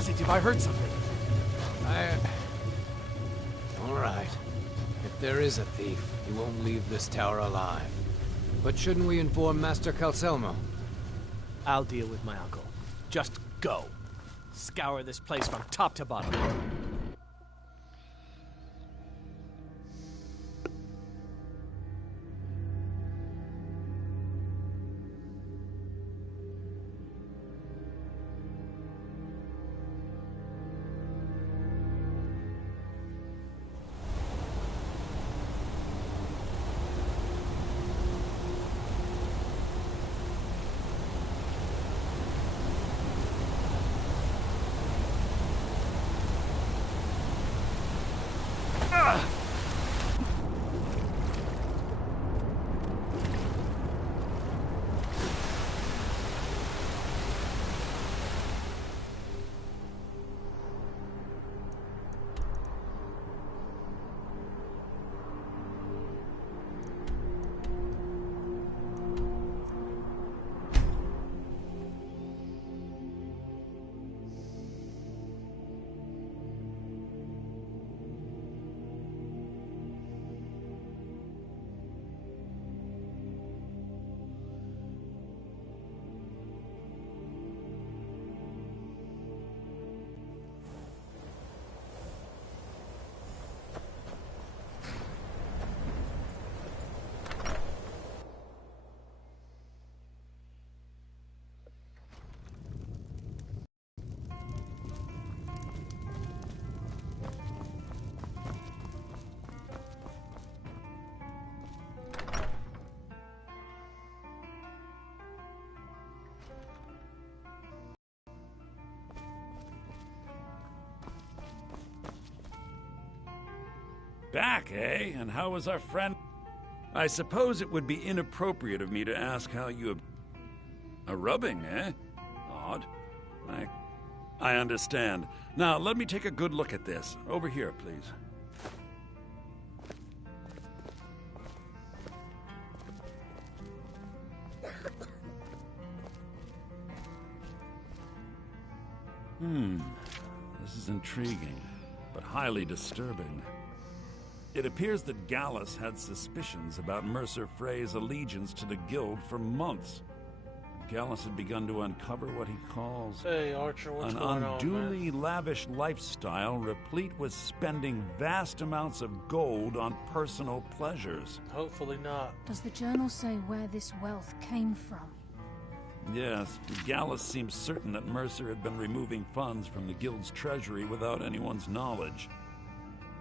positive I heard something. All right. If there is a thief, he won't leave this tower alive. But shouldn't we inform Master Calcelmo? I'll deal with my uncle. Just go. Scour this place from top to bottom. Back, eh? And how was our friend? I suppose it would be inappropriate of me to ask how you... A rubbing, eh? Odd. I understand. Now, let me take a good look at this. Over here, please. This is intriguing, but highly disturbing. It appears that Gallus had suspicions about Mercer Frey's allegiance to the Guild for months. Gallus had begun to uncover what he calls Hey, Archer, what's an going on, unduly man? lavish lifestyle replete with spending vast amounts of gold on personal pleasures. Hopefully not. Does the journal say where this wealth came from? Yes, Gallus seems certain that Mercer had been removing funds from the Guild's treasury without anyone's knowledge.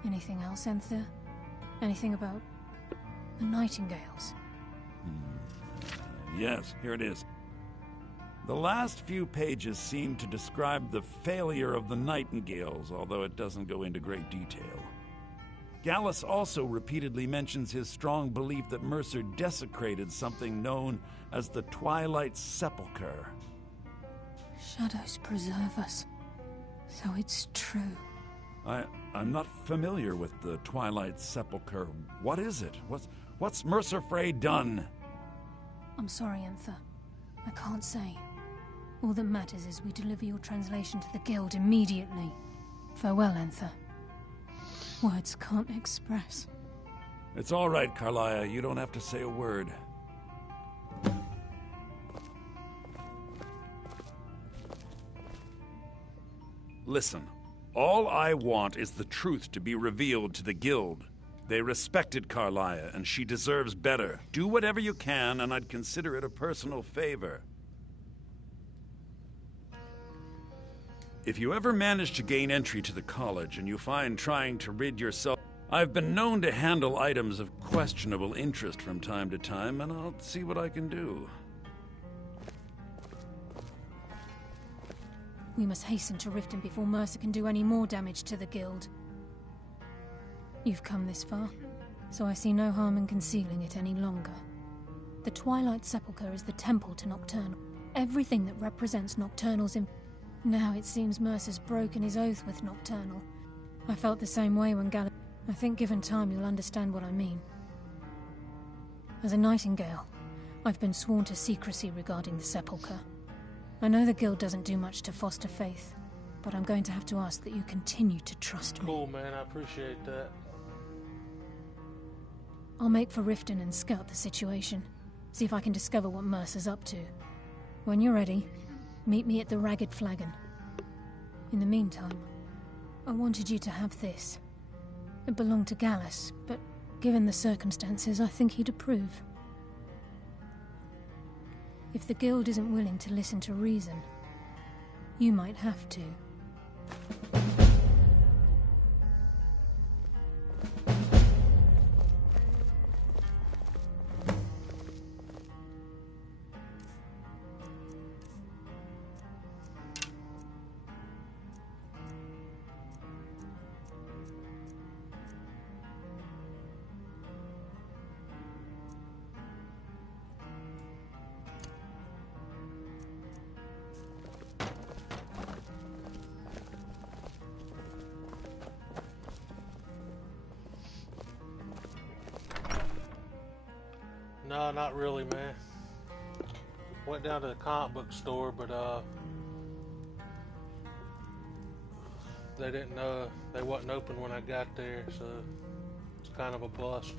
Anything else, Enthir? Anything about the Nightingales? Yes, here it is. The last few pages seem to describe the failure of the Nightingales, although it doesn't go into great detail. Gallus also repeatedly mentions his strong belief that Mercer desecrated something known as the Twilight Sepulchre. Shadows preserve us, so it's true. I'm not familiar with the Twilight Sepulchre. What is it? What's Mercer Frey done? I'm sorry, Enthir. I can't say. All that matters is we deliver your translation to the Guild immediately. Farewell, Enthir. Words can't express. It's all right, Carlia. You don't have to say a word. Listen, all I want is the truth to be revealed to the Guild. They respected Carlia, and she deserves better. Do whatever you can, and I'd consider it a personal favor. If you ever manage to gain entry to the college and you find trying to rid yourself... I've been known to handle items of questionable interest from time to time, and I'll see what I can do. We must hasten to Riften before Mercer can do any more damage to the Guild. You've come this far, so I see no harm in concealing it any longer. The Twilight Sepulchre is the temple to Nocturnal. Everything that represents Nocturnal's Now it seems Mercer's broken his oath with Nocturnal. I felt the same way when Gallus... I think given time you'll understand what I mean. As a Nightingale, I've been sworn to secrecy regarding the Sepulchre. I know the Guild doesn't do much to foster faith, but I'm going to have to ask that you continue to trust me. Cool, man. I appreciate that. I'll make for Riften and scout the situation. See if I can discover what Mercer's up to. When you're ready, meet me at the Ragged Flagon. In the meantime, I wanted you to have this. It belonged to Gallus, but given the circumstances, I think he'd approve. If the Guild isn't willing to listen to reason, you might have to. No, not really, man. Went down to the comic book store, but they didn't they wasn't open when I got there, so it's kind of a bust.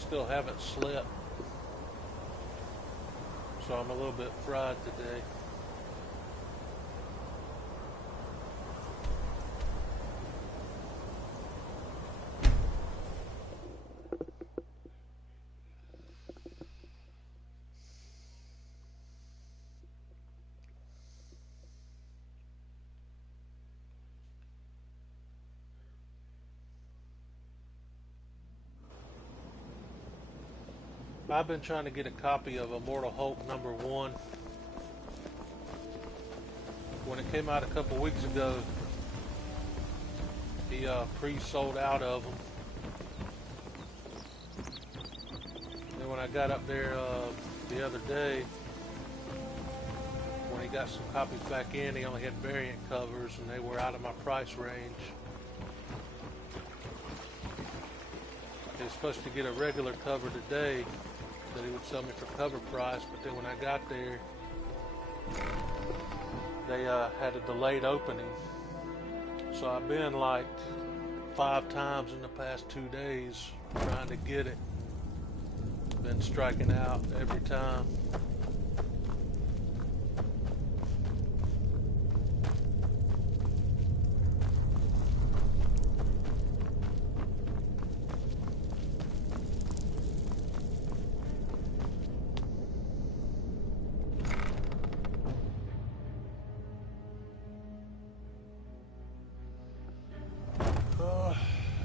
Still haven't slept, so I'm a little bit fried today. I've been trying to get a copy of Immortal Hulk #1. When it came out a couple weeks ago, he pre-sold out of them. Then when I got up there the other day, when he got some copies back in, he only had variant covers and they were out of my price range. He was supposed to get a regular cover today that he would sell me for cover price, but then when I got there, they had a delayed opening. So I've been like 5 times in the past 2 days trying to get it. Been striking out every time.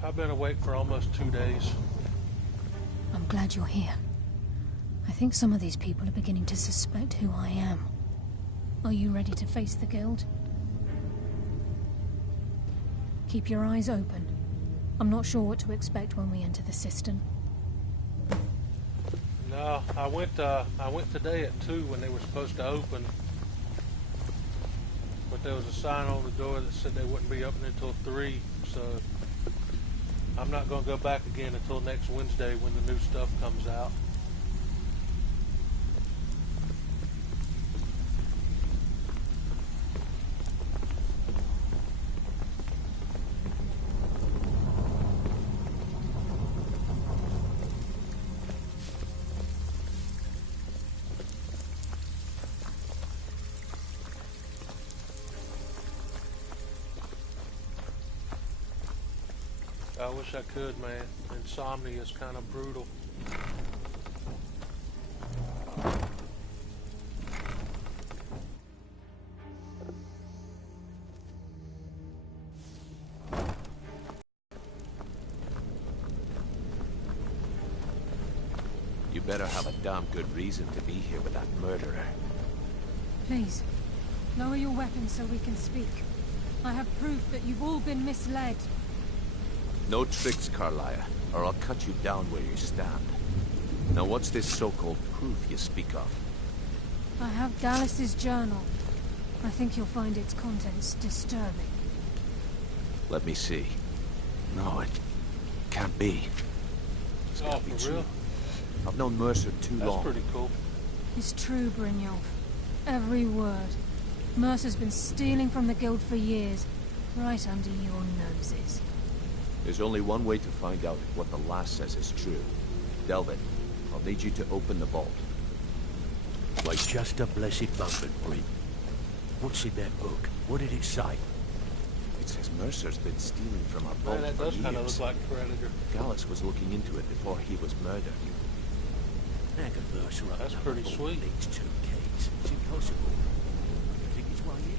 I've been awake for almost 2 days. I'm glad you're here. I think some of these people are beginning to suspect who I am. Are you ready to face the Guild? Keep your eyes open. I'm not sure what to expect when we enter the cistern. No, I went today at 2 when they were supposed to open. But there was a sign on the door that said they wouldn't be open until 3, so I'm not going to go back again until next Wednesday when the new stuff comes out. I wish I could, man. Insomnia is kind of brutal. You better have a damn good reason to be here with that murderer. Please, lower your weapons so we can speak. I have proof that you've all been misled. No tricks, Carlia, or I'll cut you down where you stand. Now what's this so-called proof you speak of? I have Dallas's journal. I think you'll find its contents disturbing. Let me see. No, it can't be. It's Oh, gotta be for true. real? I've known Mercer too That's long. pretty cool. It's true, Brynjolf. Every word. Mercer's been stealing from the guild for years, right under your noses. There's only one way to find out if what the lass says is true. Delvin, I'll need you to open the vault. Wait just a blessed moment, Bryn. What's in that book? What did it say? It says Mercer's been stealing from our vault Man, that for does kind of years. look like Predator. Gallus was looking into it before he was murdered. That's pretty sweet. Needs 2 keys. It's impossible. You think it's one in?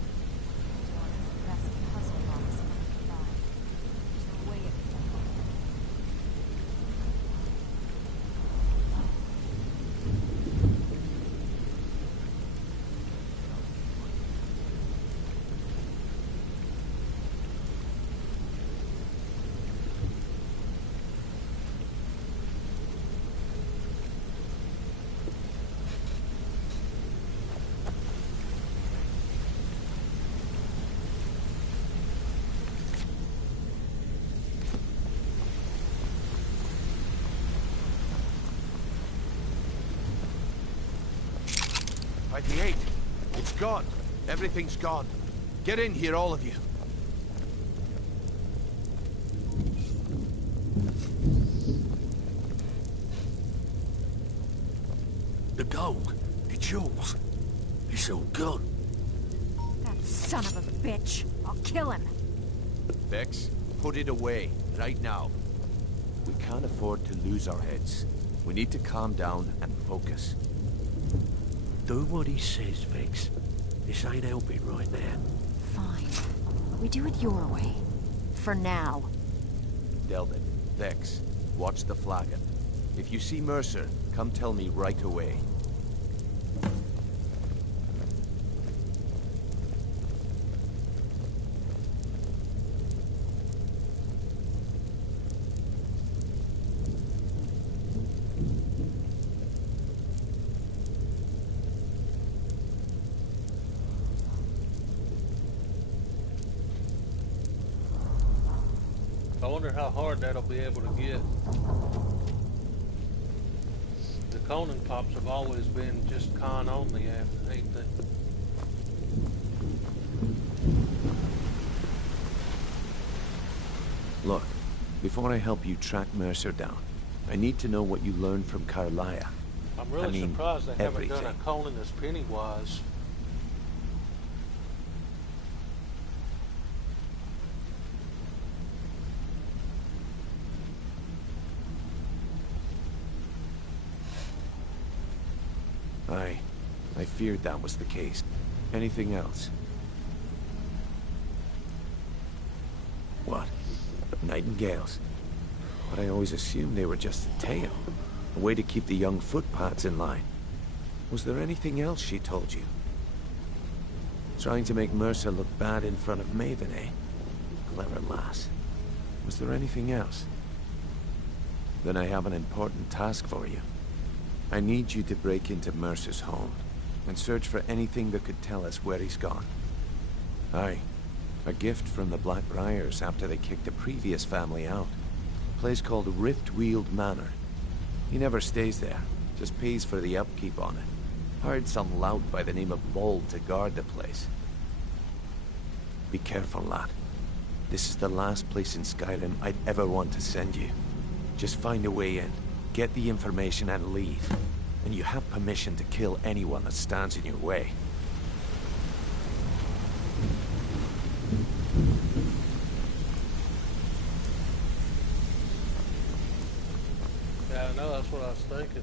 By the 8. It's gone. Everything's gone. Get in here, all of you. The gold. The jewels. It's all gone. That son of a bitch. I'll kill him. Vex, put it away, right now. We can't afford to lose our heads. We need to calm down and focus. Do what he says, Vex. This ain't helping right now. Fine. We do it your way. For now. Delvin, Vex, watch the flagon. If you see Mercer, come tell me right away. I wonder how hard that'll be able to get. The Conan pops have always been just con only, ain't they? Look, before I help you track Mercer down, I need to know what you learned from Carlia. I'm really I mean, surprised they haven't done everything. a Conan as Pennywise. I feared that was the case. Anything else? What? Nightingales? But I always assumed they were just a tale. A way to keep the young footpads in line. Was there anything else she told you? Trying to make Mercer look bad in front of Maven, eh? Clever lass. Was there anything else? Then I have an important task for you. I need you to break into Mercer's home and search for anything that could tell us where he's gone. Aye, a gift from the Blackbriars after they kicked the previous family out. A place called Riftweald Manor. He never stays there, just pays for the upkeep on it. Hired some lout by the name of Bold to guard the place. Be careful, lad. This is the last place in Skyrim I'd ever want to send you. Just find a way in, get the information and leave. And you have permission to kill anyone that stands in your way. Yeah, I know, that's what I was thinking.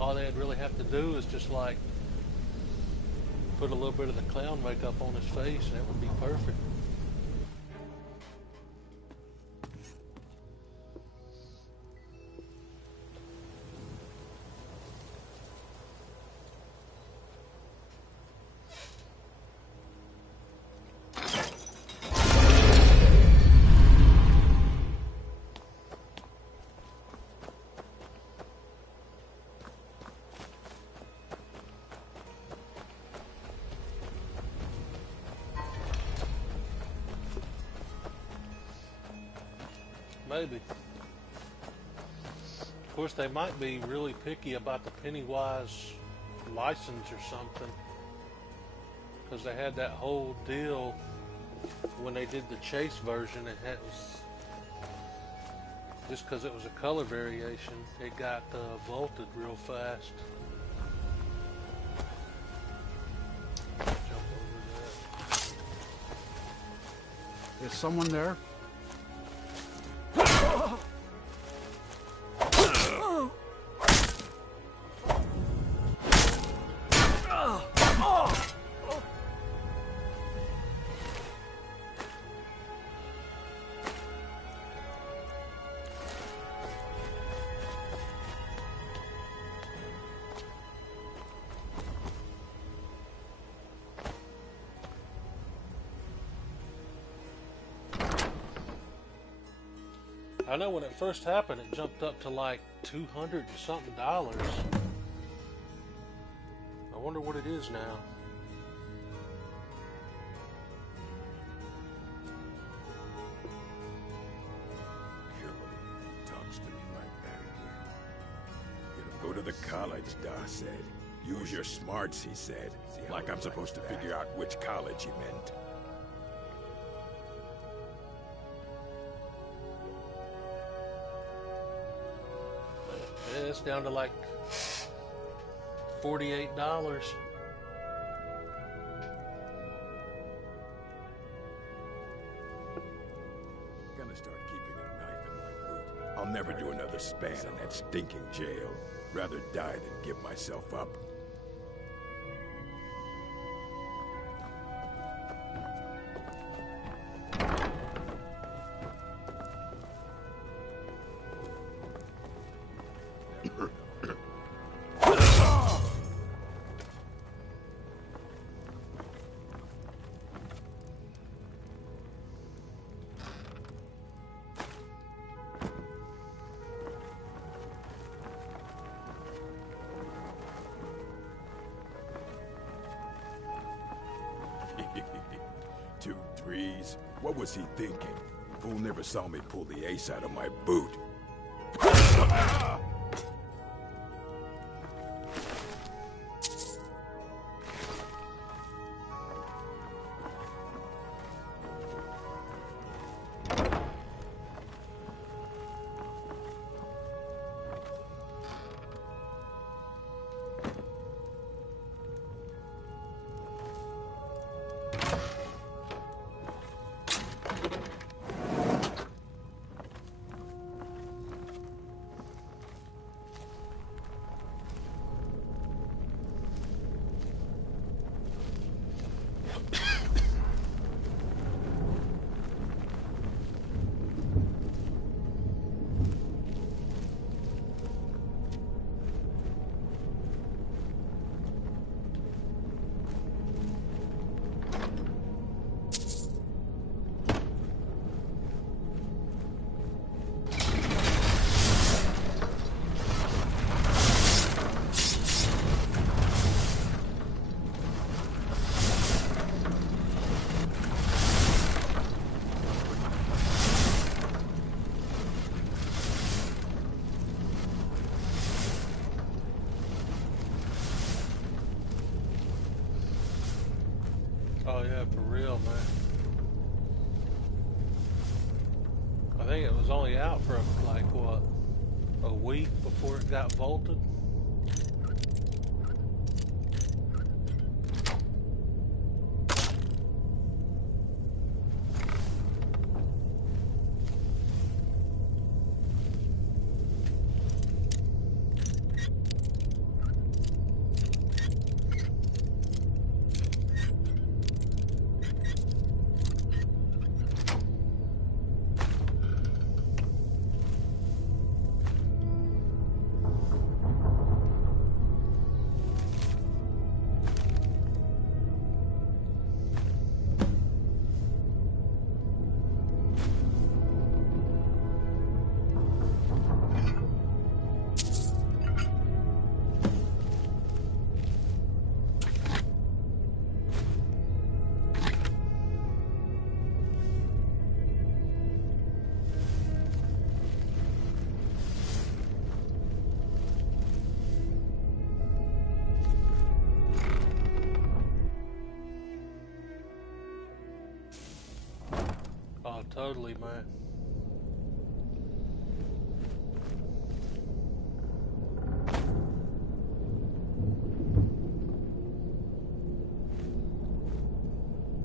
All they'd really have to do is just like put a little bit of the clown makeup on his face and it would be perfect. Maybe. Of course, they might be really picky about the Pennywise license or something, because they had that whole deal when they did the Chase version. It was just because it was a color variation, it got vaulted real fast. Jump over that. Is someone there? I know when it first happened, it jumped up to like $200 and something. I wonder what it is now. Kill him. Talks to me like that again. You know, go to the college, Da said. Use your smarts, he said. Like I'm supposed to figure out which college he meant. Yeah, it's down to like $48. Gonna start keeping a knife in my boot. I'll never do another span in that stinking jail. Rather die than give myself up. Two threes? What was he thinking? Fool never saw me pull the ace out of my boot. Oh yeah, for real, man. I think it was only out for like, what, a week before it got vaulted? totally, man.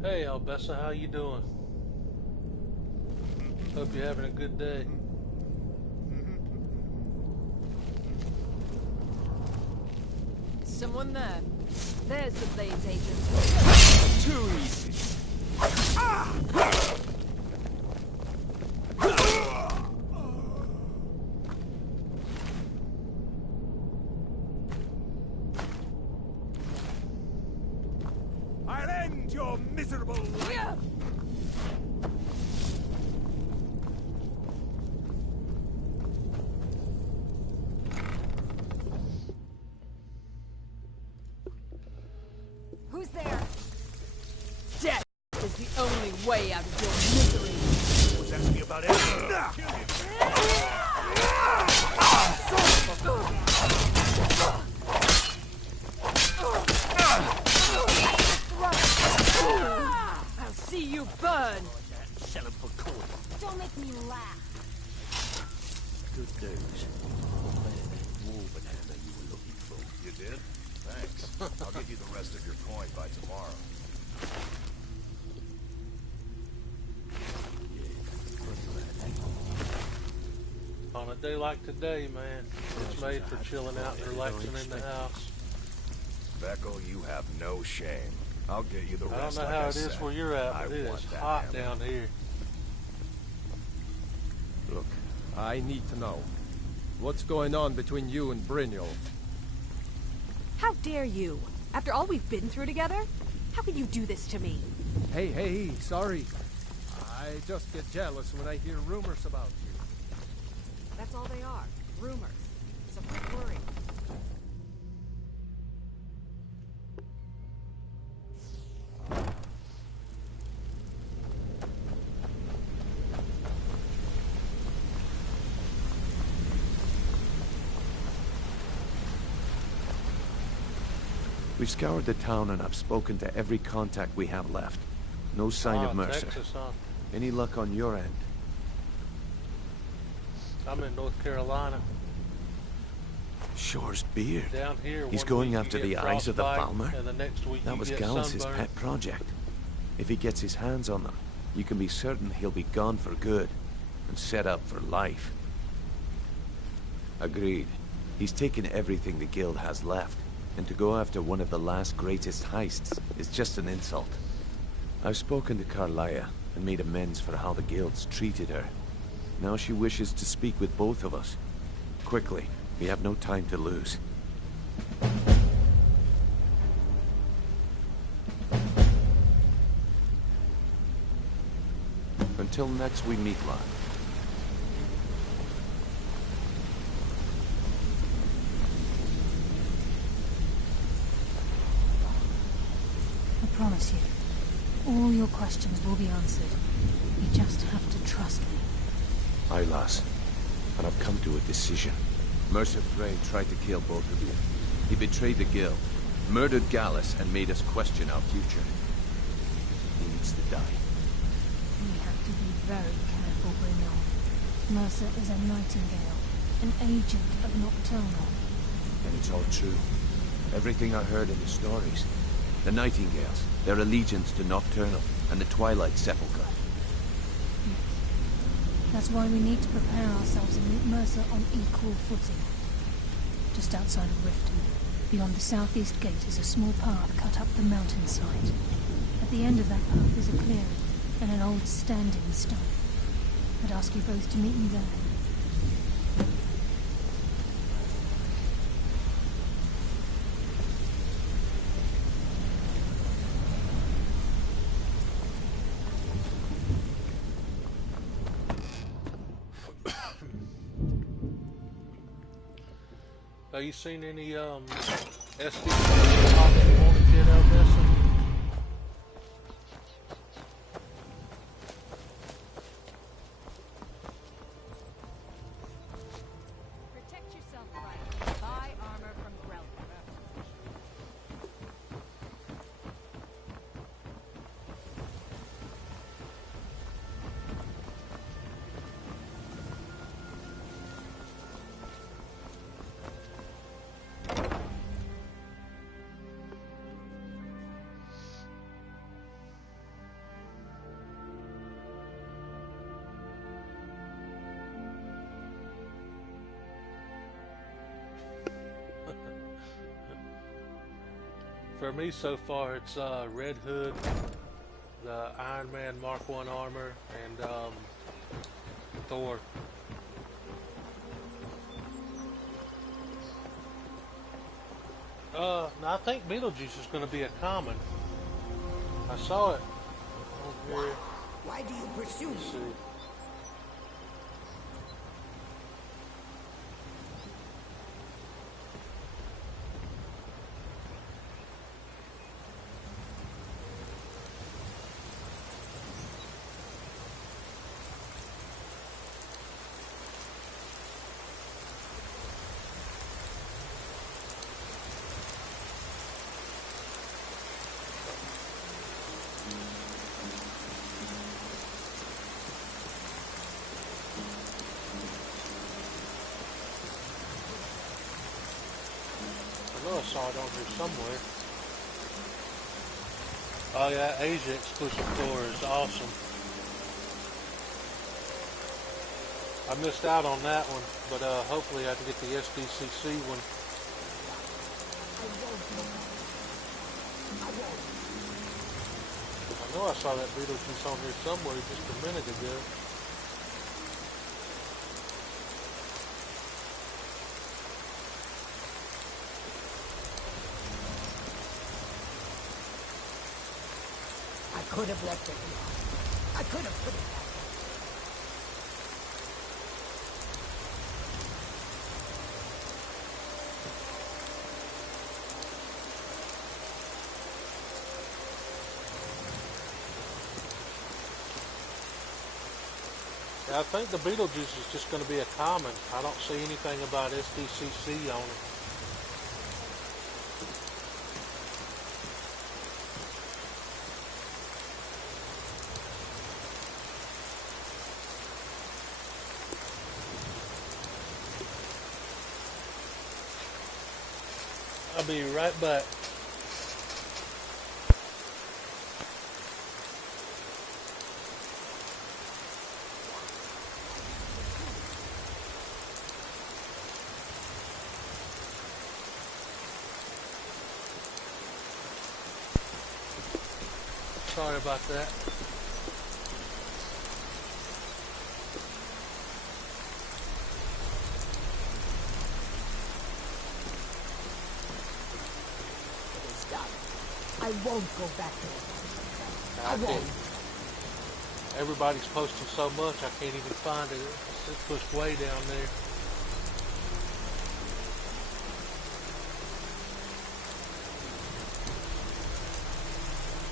Hey, Albessa, how you doing? Hope you're having a good day. Someone there. There's the Blades agent. Too easy. I'll end your miserable life. Yeah. Who's there? Death is the only way out of your misery. Was asking me about everything. I'll see you burn. Sell them for coin. Don't make me laugh. Good news. I found that dwarven hammer you were looking for. You did? Thanks. I'll give you the rest of your coin by tomorrow. On a day like today, man, it's made for chilling out and relaxing in the house. Beckel, you have no shame. I'll get you the I don't rest know like how I it is said. where you're at, I but it is want that hot hammer. down here. Look, I need to know. What's going on between you and Brynjolf? How dare you? After all we've been through together? How can you do this to me? Hey, sorry. I just get jealous when I hear rumors about you. That's all they are. Rumors. So quit worrying. We've scoured the town and I've spoken to every contact we have left. No sign of Mercer. Texas, huh? Any luck on your end? I'm in North Carolina. Shore's beard. Down here, He's one going week you after get the eyes of the frostbite, Falmer? and the next week That you was get Gallus' sunburn. pet project. If he gets his hands on them, you can be certain he'll be gone for good and set up for life. Agreed. He's taken everything the guild has left, and to go after one of the last greatest heists is just an insult. I've spoken to Carlia and made amends for how the guilds treated her. Now she wishes to speak with both of us. Quickly, we have no time to lose. Until next we meet, lad. I promise you, all your questions will be answered. You just have to trust me. Aye, lass. And I've come to a decision. Mercer Frey tried to kill both of you. He betrayed the guild, murdered Gallus, and made us question our future. He needs to die. We have to be very careful, Brynjolf. Mercer is a nightingale, an agent of Nocturnal. And it's all true. Everything I heard in the stories. The Nightingales, their allegiance to Nocturnal, and the Twilight Sepulchre. That's why we need to prepare ourselves and meet Mercer on equal footing. Just outside of Riften, beyond the southeast gate, is a small path cut up the mountainside. At the end of that path is a clearing and an old standing stone. I'd ask you both to meet me there. Have you seen any SD pops you want to get out of this? Protect yourself right. Buy armor from Grelka. For me so far, it's Red Hood, the Iron Man Mark 1 armor, and Thor. Now I think Beetlejuice is going to be a common. I saw it over here. Why do you pursue me? Let's see. I saw it on here somewhere. Oh yeah, Asia exclusive Thor is awesome. I missed out on that one, but hopefully I can get the SDCC one. I know I saw that Beetlejuice on here somewhere just a minute ago. I could have left it behind. I could have put it back. Yeah, I think the Beetlejuice is just going to be a common. I don't see anything about SDCC on it. I'll be right back. Sorry about that. I won't go back to it. I won't. Everybody's posting so much, I can't even find it. It's pushed way down there.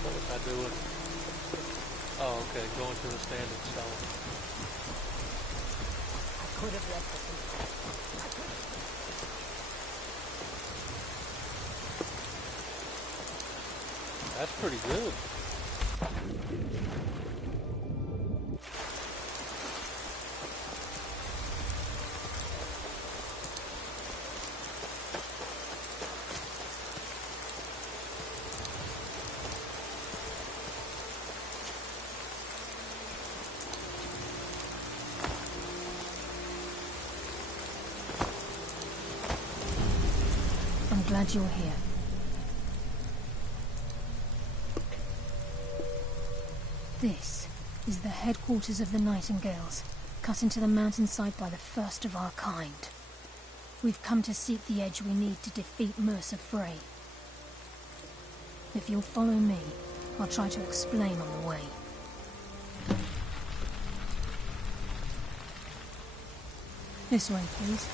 What was I doing? Oh, okay, going to the standing stone. I could have left it behind. I could have. That's pretty good. I'm glad you're here. This is the headquarters of the Nightingales, cut into the mountainside by the first of our kind. We've come to seek the edge we need to defeat Mercer Frey. If you'll follow me, I'll try to explain on the way. This way, please.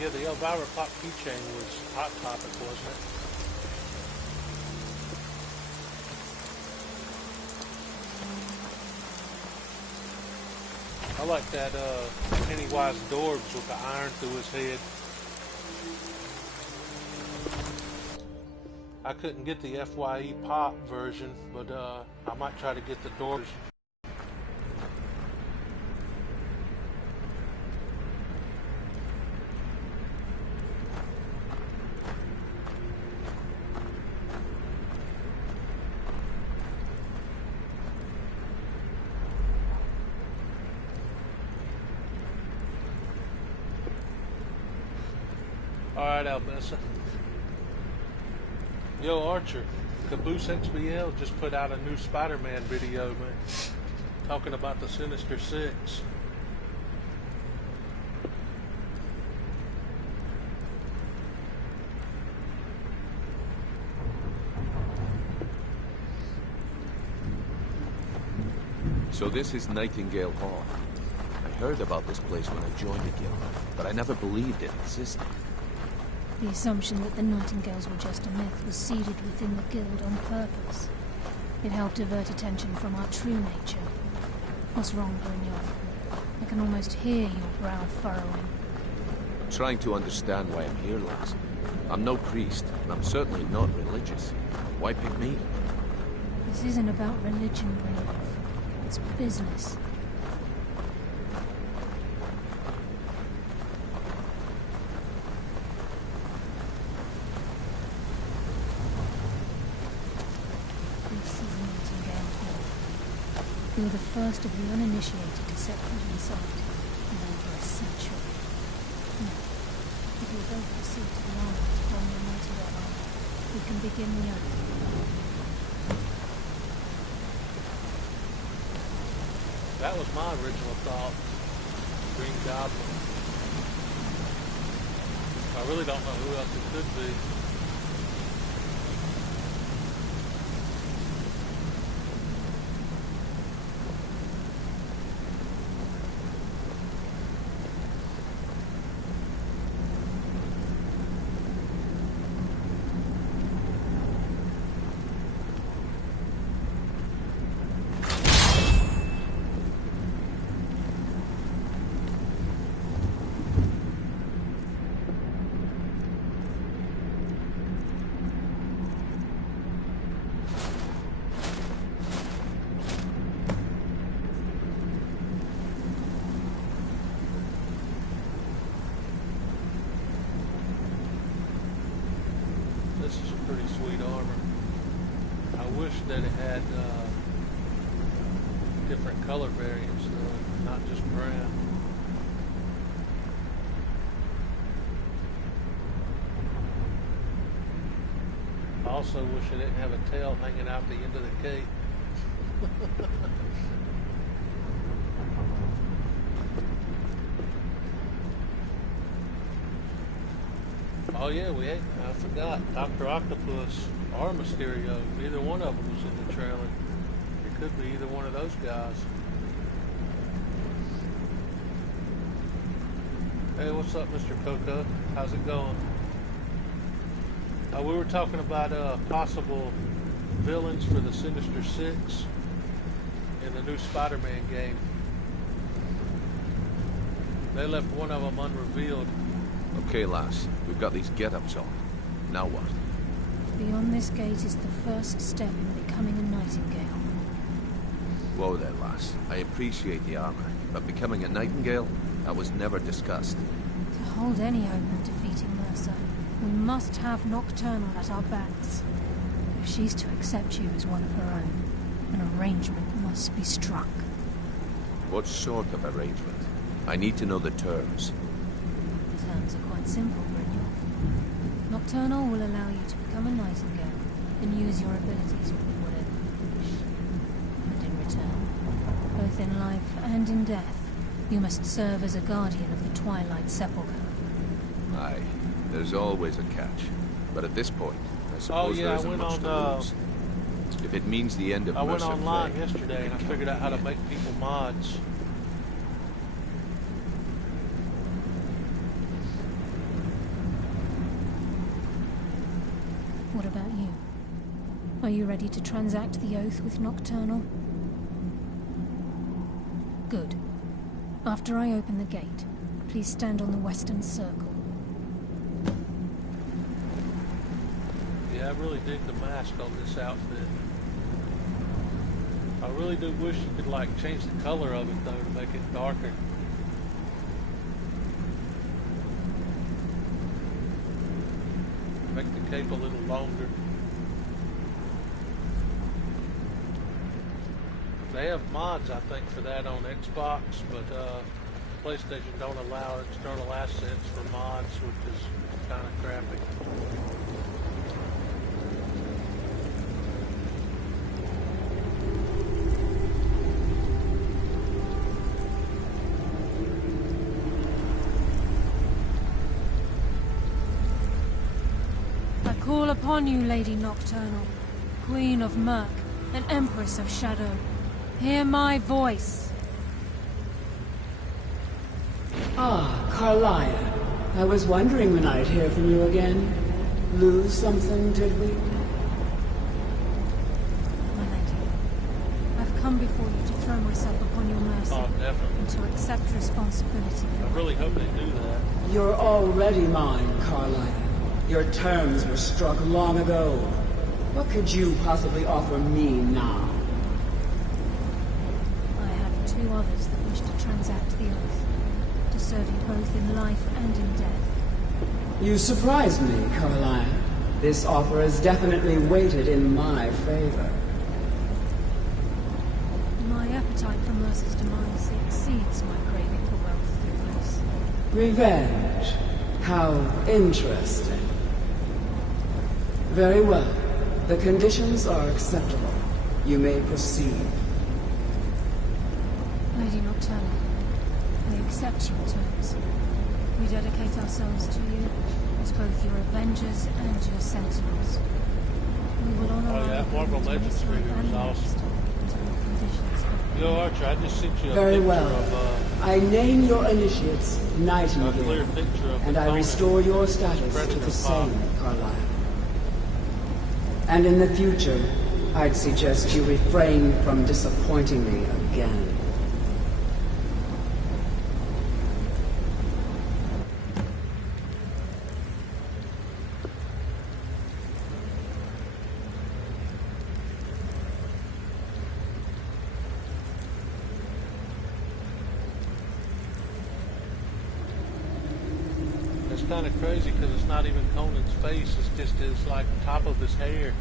Yeah, the Elvira Pop keychain was Hot Topic, wasn't it? I like that Pennywise Dorbs with the iron through his head. I couldn't get the FYE Pop version, but I might try to get the Dorbs. Alright, Albessa. Yo, Archer. Caboose XBL just put out a new Spider-Man video, man. Talking about the Sinister Six. So this is Nightingale Hall. I heard about this place when I joined the guild, but I never believed it existed. The assumption that the Nightingales were just a myth was seeded within the guild on purpose. It helped divert attention from our true nature. What's wrong, Brynjolf? I can almost hear your brow furrowing. I'm trying to understand why I'm here, lass. I'm no priest, and I'm certainly not religious. Why pick me? This isn't about religion, Brynjolf. It's business. You're the first of the uninitiated to set foot inside in over a century. Now, if you'll both proceed to the armory to form the Nightingale army, we can begin the oath. That was my original thought. Green Goblin. I really don't know who else it could be. This is a pretty sweet armor. I wish that it had different color variants though, not just brown. I also wish it didn't have a tail hanging out the end of the cape. Oh yeah, I forgot. Dr. Octopus or Mysterio. Neither one of them was in the trailer. It could be either one of those guys. Hey, what's up, Mr. Coco? How's it going? We were talking about possible villains for the Sinister Six in the new Spider-Man game. They left one of them unrevealed. Okay, lass. We've got these get-ups on. Now what? Beyond this gate is the first step in becoming a Nightingale. Whoa there, lass. I appreciate the armor, but becoming a Nightingale? That was never discussed. To hold any hope of defeating Mercer, we must have Nocturnal at our backs. If she's to accept you as one of her own, an arrangement must be struck. What sort of arrangement? I need to know the terms. The terms are quite simple, Brynjolf. Nocturnal will allow you to become a Nightingale and use your abilities with whatever you wish. And in return, both in life and in death, you must serve as a guardian of the Twilight Sepulchre. Aye, there's always a catch. But at this point, I suppose there isn't much to lose. If it means the end of Mercer, I went online yesterday and I figured out how to make people mods. What about you? Are you ready to transact the oath with Nocturnal? Good. After I open the gate, please stand on the western circle. Yeah, I really dig the mask on this outfit. I really do wish you could, like, change the color of it, though, to make it darker. Make the cape a little longer. They have mods, I think, for that on Xbox, but PlayStation don't allow external assets for mods, which is kind of crappy. I call upon you, Lady Nocturnal, Queen of Murk, and Empress of Shadow. Hear my voice. Ah, Carlia. I was wondering when I'd hear from you again. Lose something, did we? My lady, I've come before you to throw myself upon your mercy. Oh, definitely. And to accept responsibility for I really hope they do that. You're already mine, Carlia. Your terms were struck long ago. What could you possibly offer me now? I have two others that wish to transact the oath. To serve you both in life and in death. You surprised me, Carlia. This offer is definitely weighted in my favor. My appetite for Mercer's demise exceeds my craving for wealth and bliss. Revenge. How interesting. Very well. The conditions are acceptable. You may proceed. Lady Nocturnal, we accept your terms. We dedicate ourselves to you as both your avengers and your sentinels. We will honor Oh yeah, Marvel Legends figure was awesome. Yo, Archer, I just sent you a Very picture well. of I name your initiates a clear Nightingale, picture of and the I Conan restore your status to Predator the pop. same, Carlisle. And in the future, I'd suggest you refrain from disappointing me again. It's kind of crazy because it's not even Conan's face, it's just his, like, top of his hair.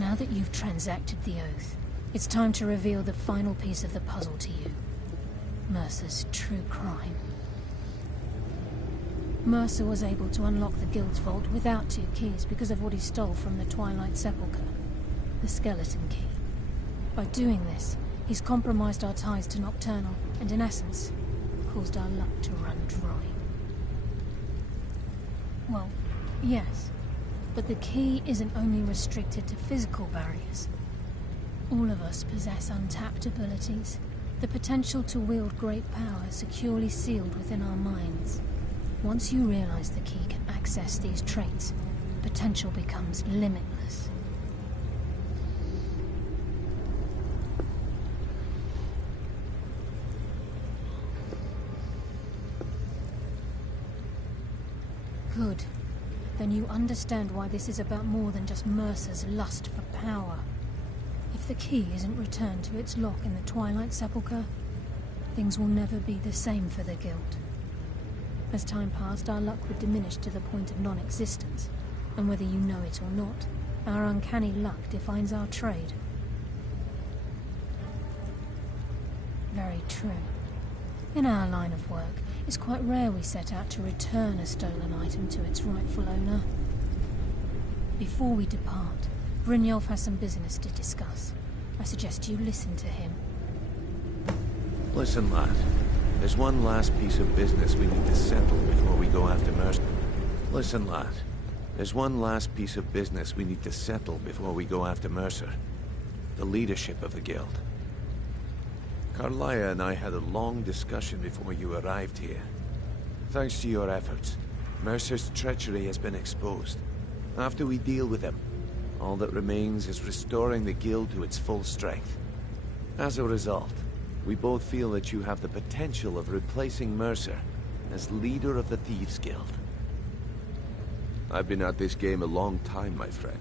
Now that you've transacted the oath, it's time to reveal the final piece of the puzzle to you. Mercer's true crime. Mercer was able to unlock the Guild's vault without 2 keys because of what he stole from the Twilight Sepulchre, the skeleton key. By doing this, he's compromised our ties to Nocturnal, and in essence, caused our luck to run dry. Well, yes. But the key isn't only restricted to physical barriers. All of us possess untapped abilities, the potential to wield great power securely sealed within our minds. Once you realize the key can access these traits, potential becomes limitless. Good. Then you understand why this is about more than just Mercer's lust for power. If the key isn't returned to its lock in the Twilight Sepulchre, things will never be the same for the Guild. As time passed, our luck would diminish to the point of non-existence, and whether you know it or not, our uncanny luck defines our trade. Very true. In our line of work, it's quite rare we set out to return a stolen item to its rightful owner. Before we depart, Brynjolf has some business to discuss. I suggest you listen to him. Listen, lad. There's one last piece of business we need to settle before we go after Mercer. Listen, lad. There's one last piece of business we need to settle before we go after Mercer. The leadership of the Guild. Carlia and I had a long discussion before you arrived here. Thanks to your efforts, Mercer's treachery has been exposed. After we deal with him, all that remains is restoring the Guild to its full strength. As a result, we both feel that you have the potential of replacing Mercer as leader of the Thieves' Guild. I've been at this game a long time, my friend.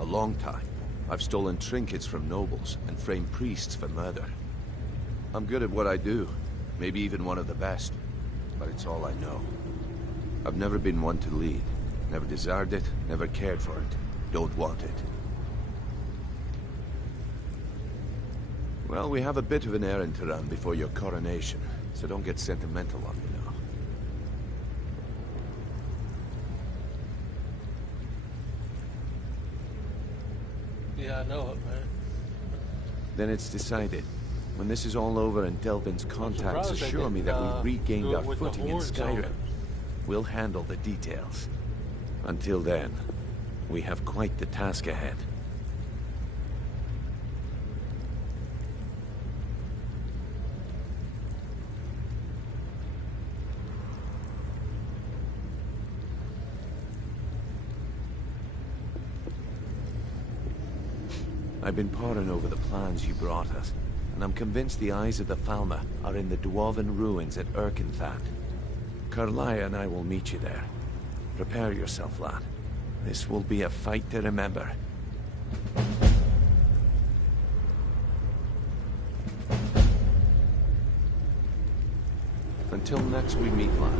A long time. I've stolen trinkets from nobles and framed priests for murder. I'm good at what I do. Maybe even one of the best. But it's all I know. I've never been one to lead. Never desired it, never cared for it. Don't want it. Well, we have a bit of an errand to run before your coronation, so don't get sentimental on me now. Yeah, I know it, man. Then it's decided. When this is all over and Delvin's contacts surprised they assure me that didn't, we regained do it our with the footing in horns on Skyrim, it. we'll handle the details. Until then, we have quite the task ahead. I've been poring over the plans you brought us, and I'm convinced the eyes of the Falmer are in the dwarven ruins at Erkenthat. Karlaya and I will meet you there. Prepare yourself, lad. This will be a fight to remember. Until next we meet, lad.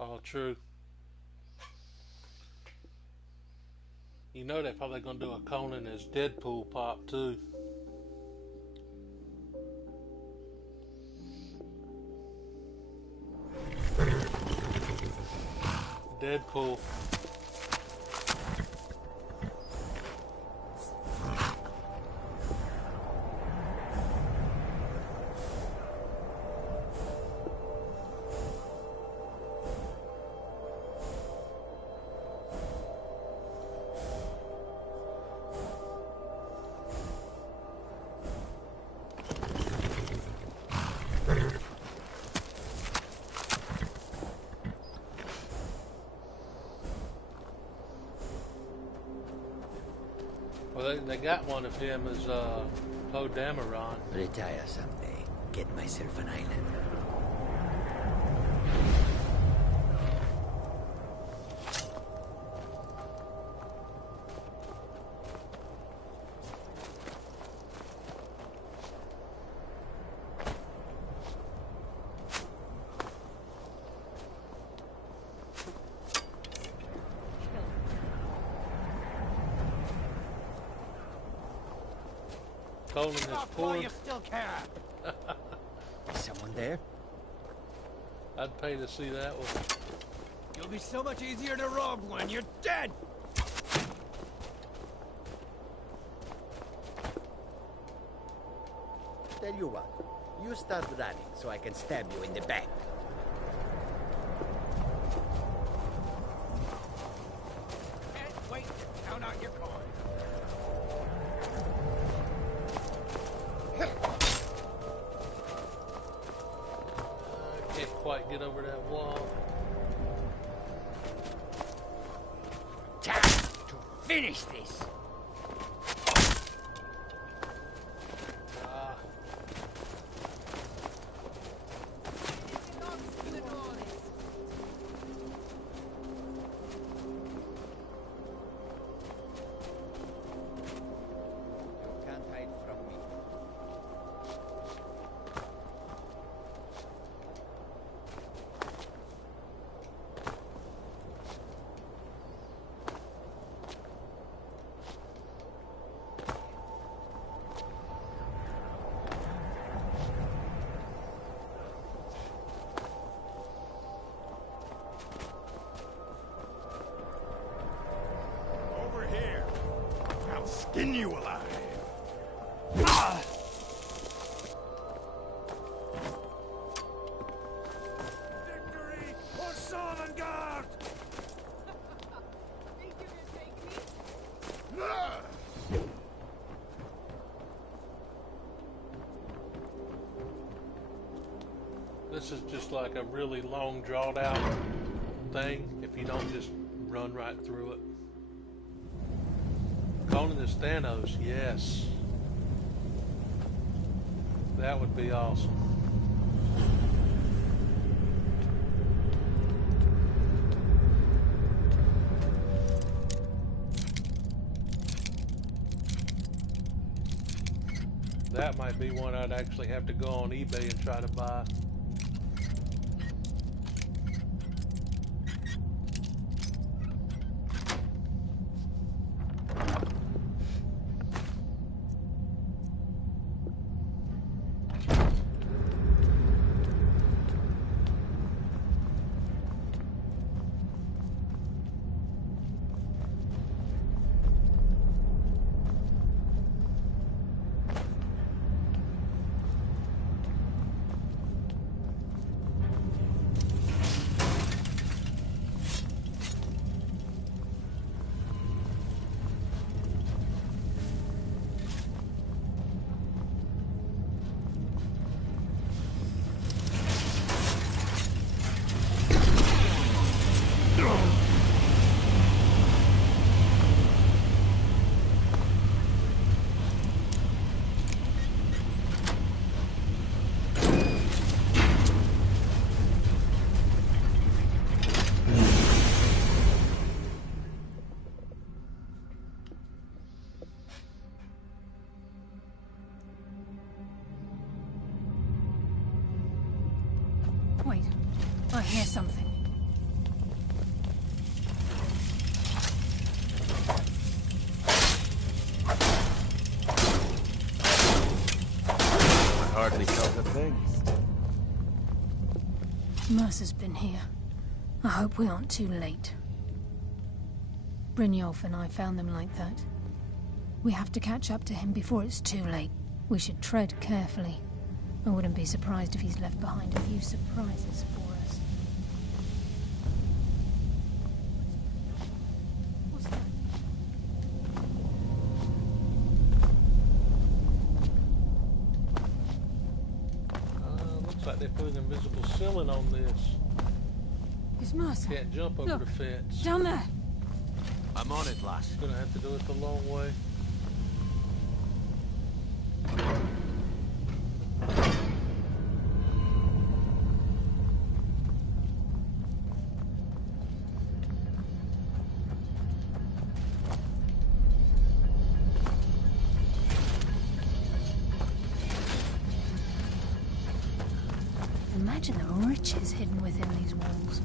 All true. You know they're probably gonna do a Conan as Deadpool pop too. Deadpool. Well, they got one of him as Poe Dameron. Retire someday. Get myself an island. Conan is poor. You still care. Is someone there? I'd pay to see that one. You'll be so much easier to rob when you're dead. Tell you what, you start running so I can stab you in the back. Can't wait to count out your coins. I can't quite get over that wall. Time to finish this. Skin you alive. Victory for Sovngarde! Think you can take me? This is just like a really long, drawn out thing if you don't just run right through it. Calling this Thanos, yes. That would be awesome. That might be one I'd actually have to go on eBay and try to buy. Wait, I hear something. I hardly felt a thing. Mercer's been here. I hope we aren't too late. Brynjolf and I found them like that. We have to catch up to him before it's too late. We should tread carefully. I wouldn't be surprised if he's left behind a few surprises for us. What's that? Looks like they put an invisible ceiling on this. It's Mercer. Can't jump over Look, the fence. down there. I'm on it, lass. Gonna have to do it the long way. Imagine the riches hidden within these walls.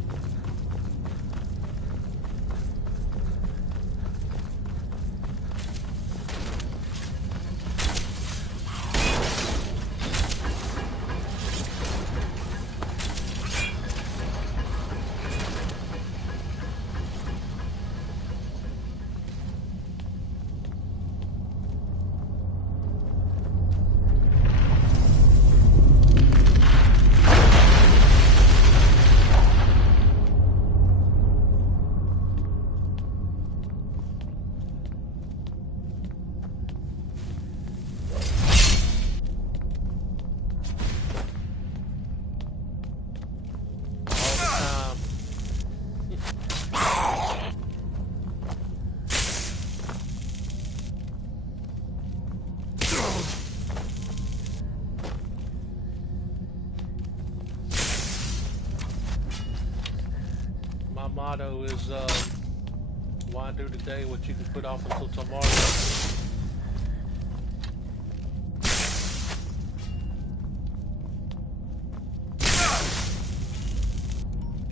Motto is why do today what you can put off until tomorrow.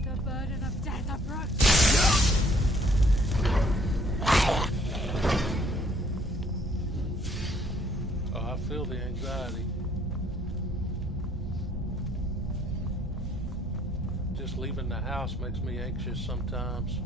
The burden of death approaches. Oh, I feel the anxiety. Just leaving the house makes me anxious sometimes.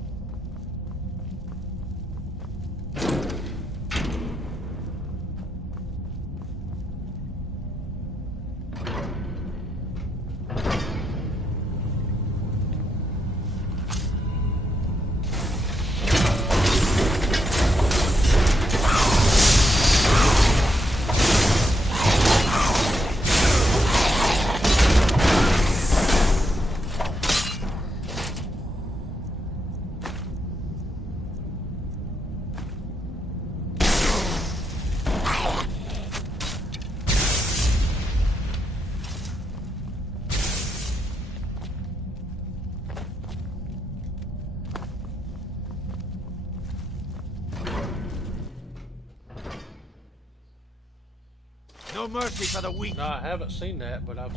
No mercy for the weak. No, I haven't seen that, but I've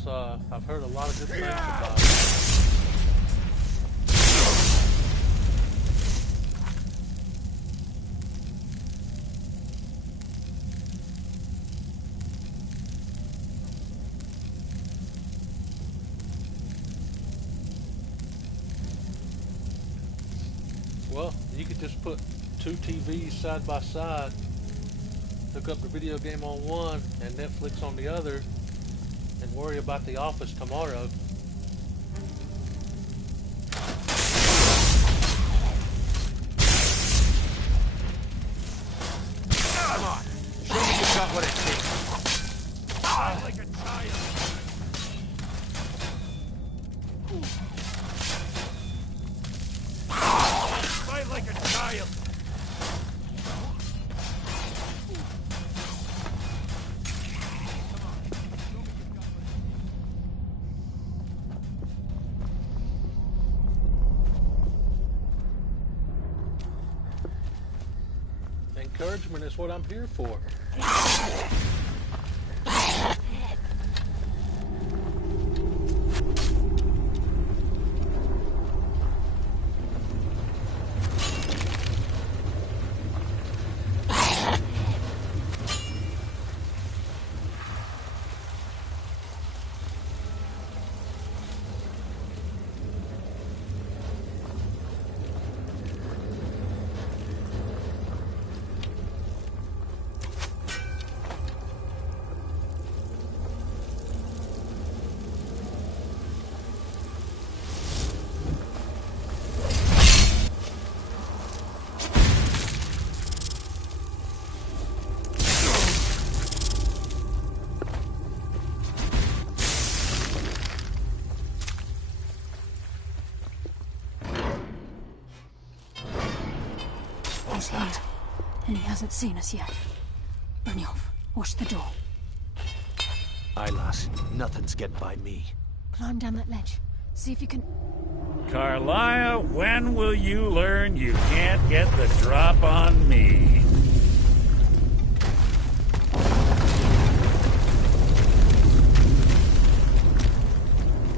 heard a lot of good things about it. Well, you could just put 2 TVs side by side, hook up the video game on one and Netflix on the other, and worry about The Office tomorrow. Come on, show me you got what it takes. Die like a child. Fight like a child. Encouragement is what I'm here for. He's here, and he hasn't seen us yet. Brynjolf, watch the door. Aye, lass. Nothing's getting by me. Climb down that ledge. See if you can... Carlia, when will you learn you can't get the drop on me?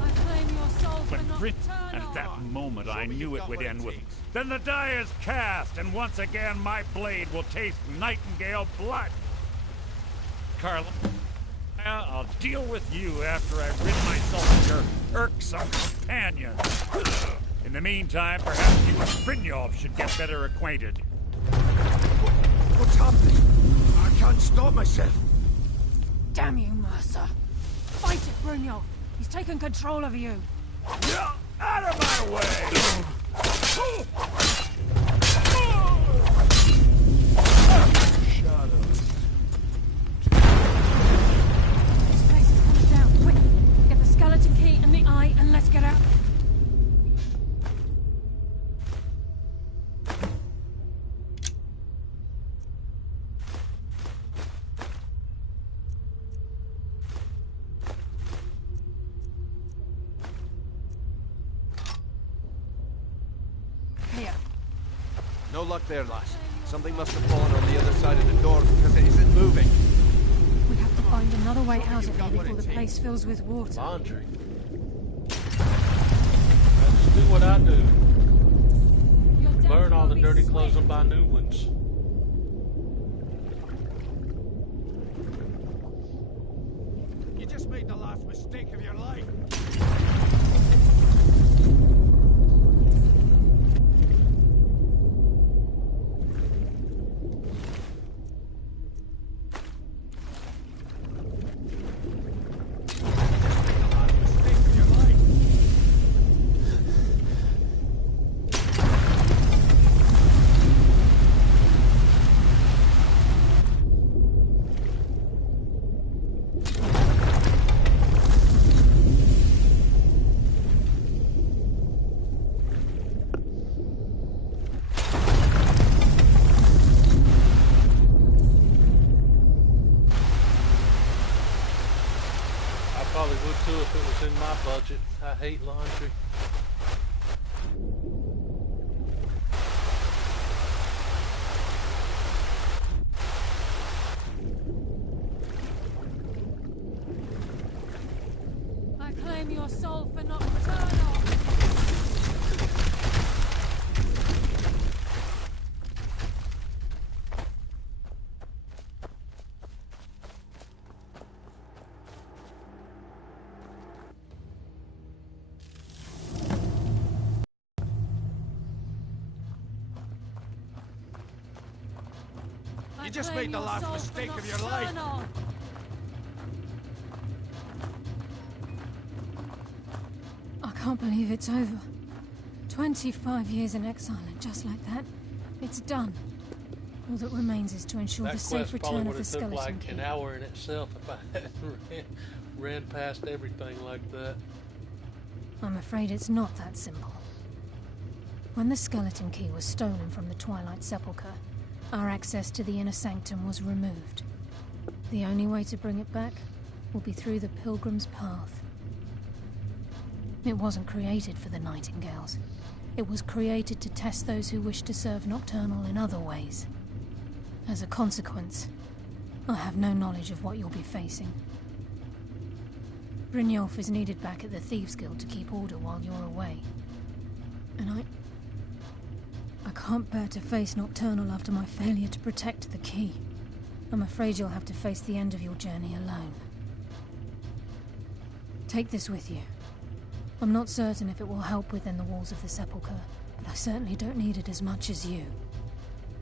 I claim your soul for But nocturnal. and at that moment I knew it would end with, then the die is cast, and once again my blade will taste nightingale blood. Carla, I'll deal with you after I rid myself of your irksome companion. In the meantime, perhaps you and Brynjolf should get better acquainted. What's happening? I can't stop myself. Damn you, Mercer. Fight it, Brynjolf. He's taken control of you. Out of my way! Shadows. This place is coming down. Quick! Get the skeleton key and the eye, and let's get out. No luck there, lass. Something must have fallen on the other side of the door because it isn't moving. We have to find another way out of here before the place fills with water. Laundry. I just do what I do. Burn all the dirty clothes and buy new ones. You just made the last mistake of your life. Probably would too if it was in my budget. I hate laundry. claim your soul for Nocturnal. You just made the last mistake of your life. I can't believe it's over. 25 years in exile, and just like that, it's done. All that remains is to ensure the safe return of the skeleton like key. An hour in itself if I hadn't ran past everything like that. I'm afraid it's not that simple. When the skeleton key was stolen from the Twilight Sepulchre, our access to the inner sanctum was removed. The only way to bring it back will be through the Pilgrim's Path. It wasn't created for the Nightingales. It was created to test those who wish to serve Nocturnal in other ways. As a consequence, I have no knowledge of what you'll be facing. Brynjolf is needed back at the Thieves' Guild to keep order while you're away. And I can't bear to face Nocturnal after my failure to protect the key. I'm afraid you'll have to face the end of your journey alone. Take this with you. I'm not certain if it will help within the walls of the Sepulchre, but I certainly don't need it as much as you.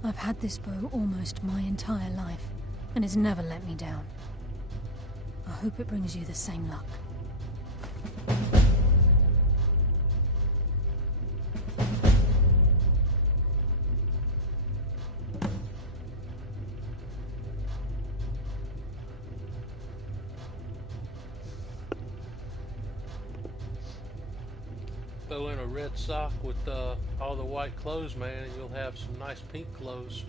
I've had this bow almost my entire life, and it's never let me down. I hope it brings you the same luck. Throw in a red sock with all the white clothes, man, and you'll have some nice pink clothes.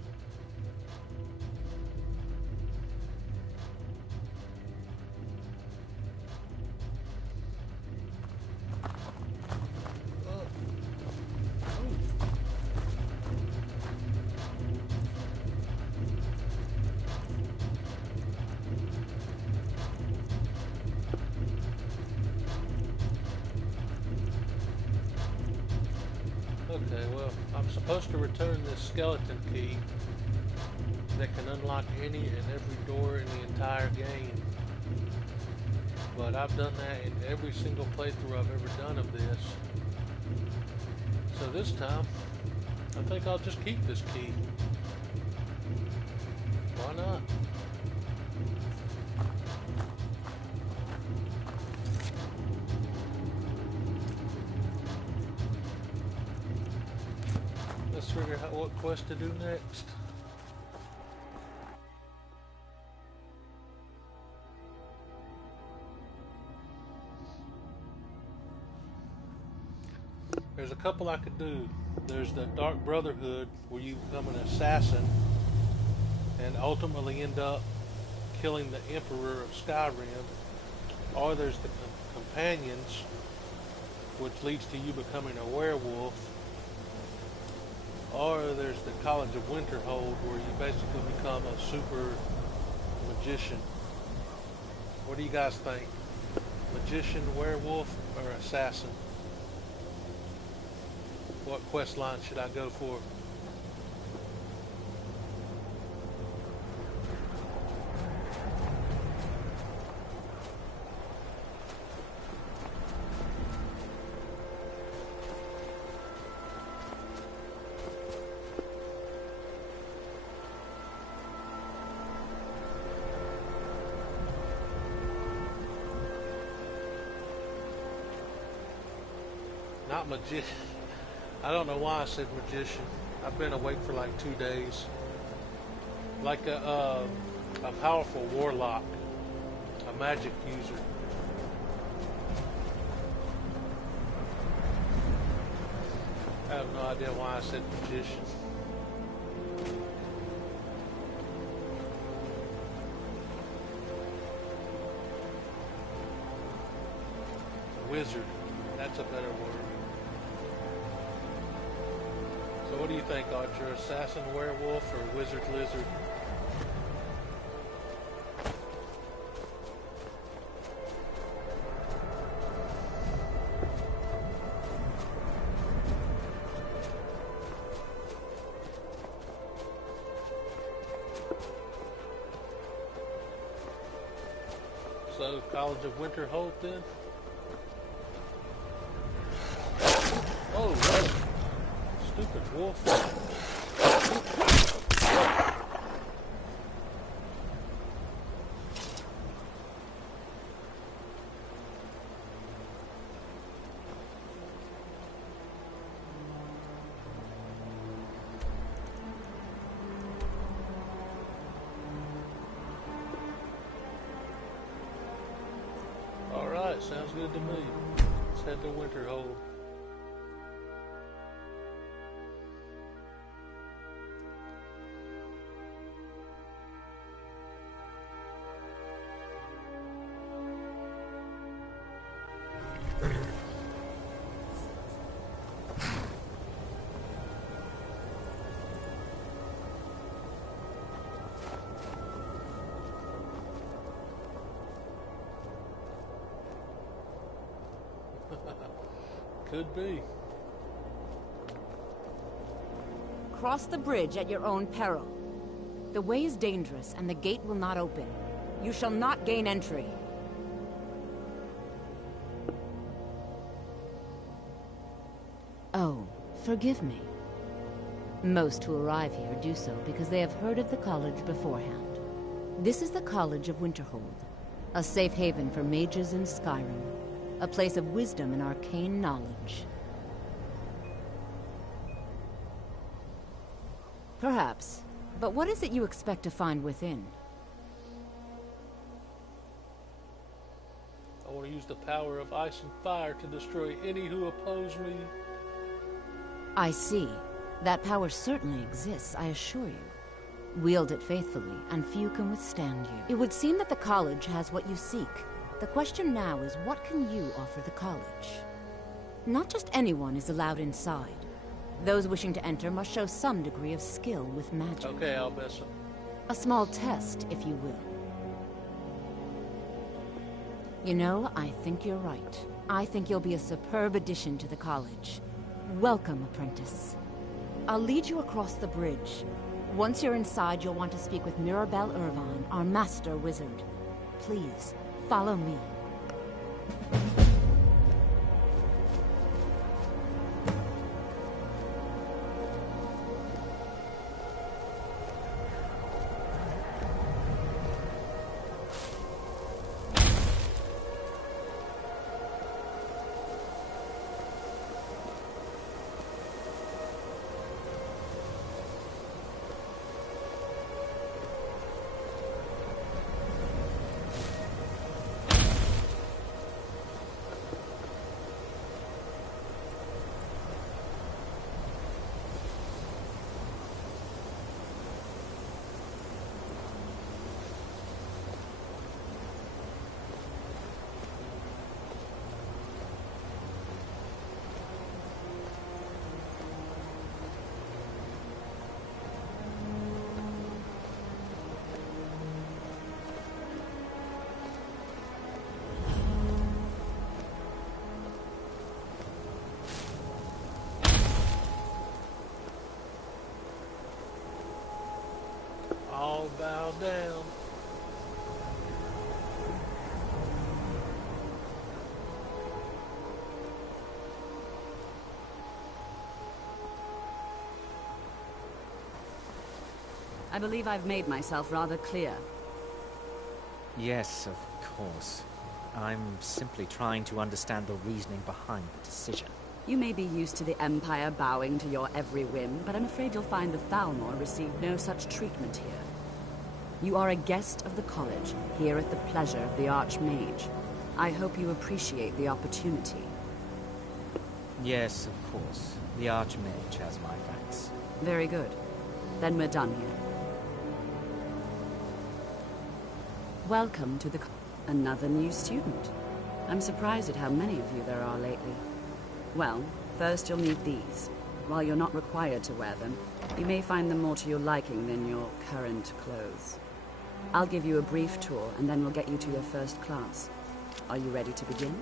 Okay, well, I'm supposed to return this skeleton key that can unlock any and every door in the entire game. But I've done that in every single playthrough I've ever done of this. So this time, I think I'll just keep this key. Why not? Let's figure out what quest to do next. There's a couple I could do. There's the Dark Brotherhood, where you become an assassin and ultimately end up killing the Emperor of Skyrim. Or there's the Companions, which leads to you becoming a werewolf. Or there's the College of Winterhold, where you basically become a super magician. What do you guys think? Magician, werewolf, or assassin? What quest line should I go for? Not magician. I don't know why I said magician. I've been awake for like 2 days. Like a powerful warlock, a magic user. I have no idea why I said magician. Wizard. That's a better word. So what do you think, Archer? Assassin, werewolf, or wizard, lizard? So, College of Winterhold then? Oh, what? Stupid wolf. Alright, sounds good to me. Let's head to Winterhold. Could be. Cross the bridge at your own peril. The way is dangerous, and the gate will not open. You shall not gain entry. Oh, forgive me. Most who arrive here do so because they have heard of the college beforehand. This is the College of Winterhold, a safe haven for mages in Skyrim. A place of wisdom and arcane knowledge. Perhaps. But what is it you expect to find within? I want to use the power of ice and fire to destroy any who oppose me. I see. That power certainly exists, I assure you. Wield it faithfully, and few can withstand you. It would seem that the college has what you seek. The question now is, what can you offer the college? Not just anyone is allowed inside. Those wishing to enter must show some degree of skill with magic. Okay, Albessa. A small test, if you will. You know, I think you're right. I think you'll be a superb addition to the college. Welcome, apprentice. I'll lead you across the bridge. Once you're inside, you'll want to speak with Mirabelle Irvine, our master wizard. Please, follow me. All bow down. I believe I've made myself rather clear. Yes, of course. I'm simply trying to understand the reasoning behind the decision. You may be used to the Empire bowing to your every whim, but I'm afraid you'll find the Thalmor received no such treatment here. You are a guest of the college, here at the pleasure of the Archmage. I hope you appreciate the opportunity. Yes, of course. The Archmage has my thanks. Very good. Then we're done here. Welcome to the another new student. I'm surprised at how many of you there are lately. Well, first you'll need these. While you're not required to wear them, you may find them more to your liking than your current clothes. I'll give you a brief tour, and then we'll get you to your first class. Are you ready to begin?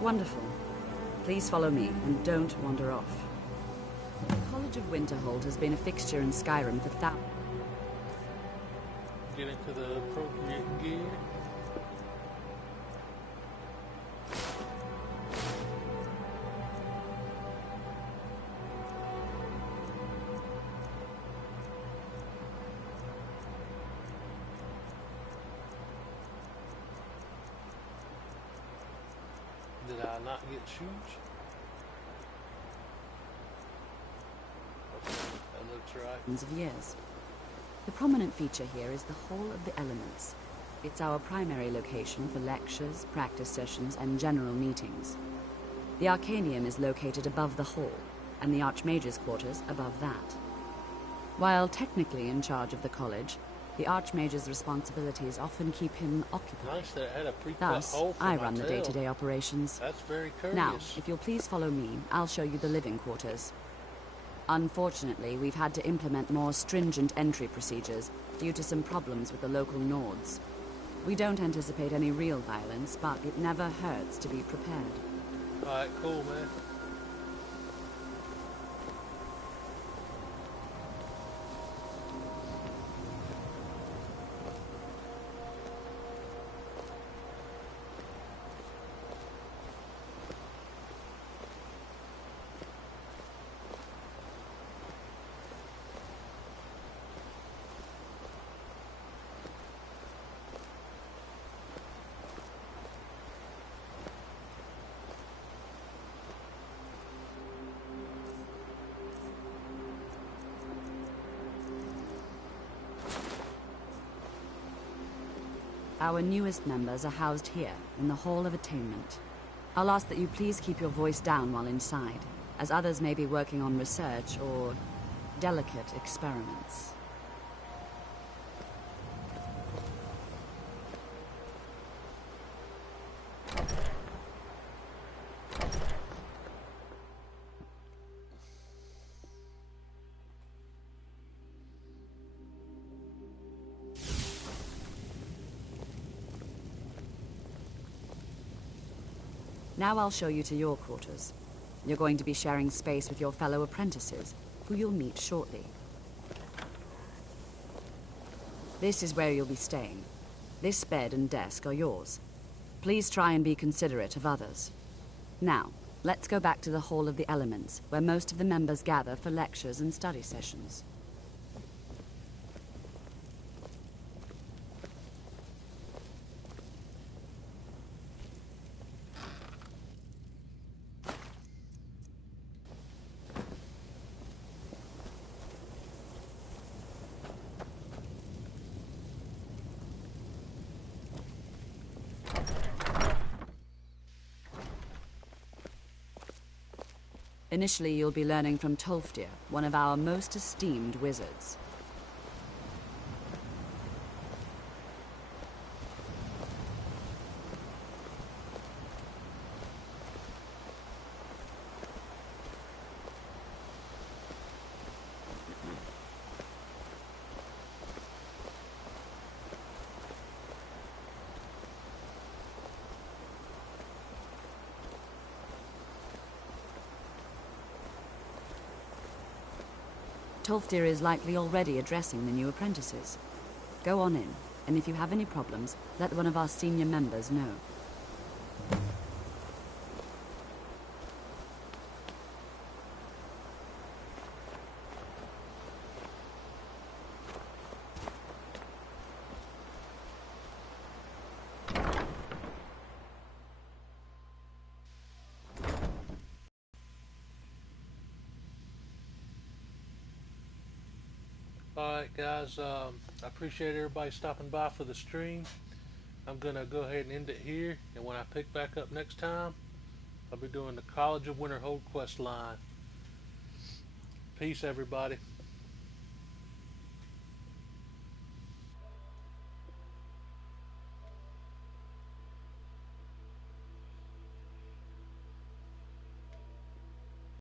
Wonderful. Please follow me, and don't wander off. The College of Winterhold has been a fixture in Skyrim for thousands. Get into the appropriate gear. Did I not get shoes? Okay, that looks right. Of years. The prominent feature here is the Hall of the Elements. It's our primary location for lectures, practice sessions, and general meetings. The Arcanium is located above the hall, and the Archmage's quarters above that. While technically in charge of the college, the Archmage's responsibilities often keep him occupied. Nice that it had a pre-cut Thus, hole for I my run the tail. day-to-day operations. That's very courteous. Now, if you'll please follow me, I'll show you the living quarters. Unfortunately, we've had to implement more stringent entry procedures due to some problems with the local Nords. We don't anticipate any real violence, but it never hurts to be prepared. Alright, cool, man. Our newest members are housed here, in the Hall of Attainment. I'll ask that you please keep your voice down while inside, as others may be working on research or delicate experiments. Now I'll show you to your quarters. You're going to be sharing space with your fellow apprentices, who you'll meet shortly. This is where you'll be staying. This bed and desk are yours. Please try and be considerate of others. Now, let's go back to the Hall of the Elements, where most of the members gather for lectures and study sessions. Initially, you'll be learning from Tolfdir, one of our most esteemed wizards. Tolfdir is likely already addressing the new apprentices. Go on in, and if you have any problems, let one of our senior members know. Alright guys, I appreciate everybody stopping by for the stream. I'm going to go ahead and end it here, and when I pick back up next time, I'll be doing the College of Winterhold quest line. Peace everybody.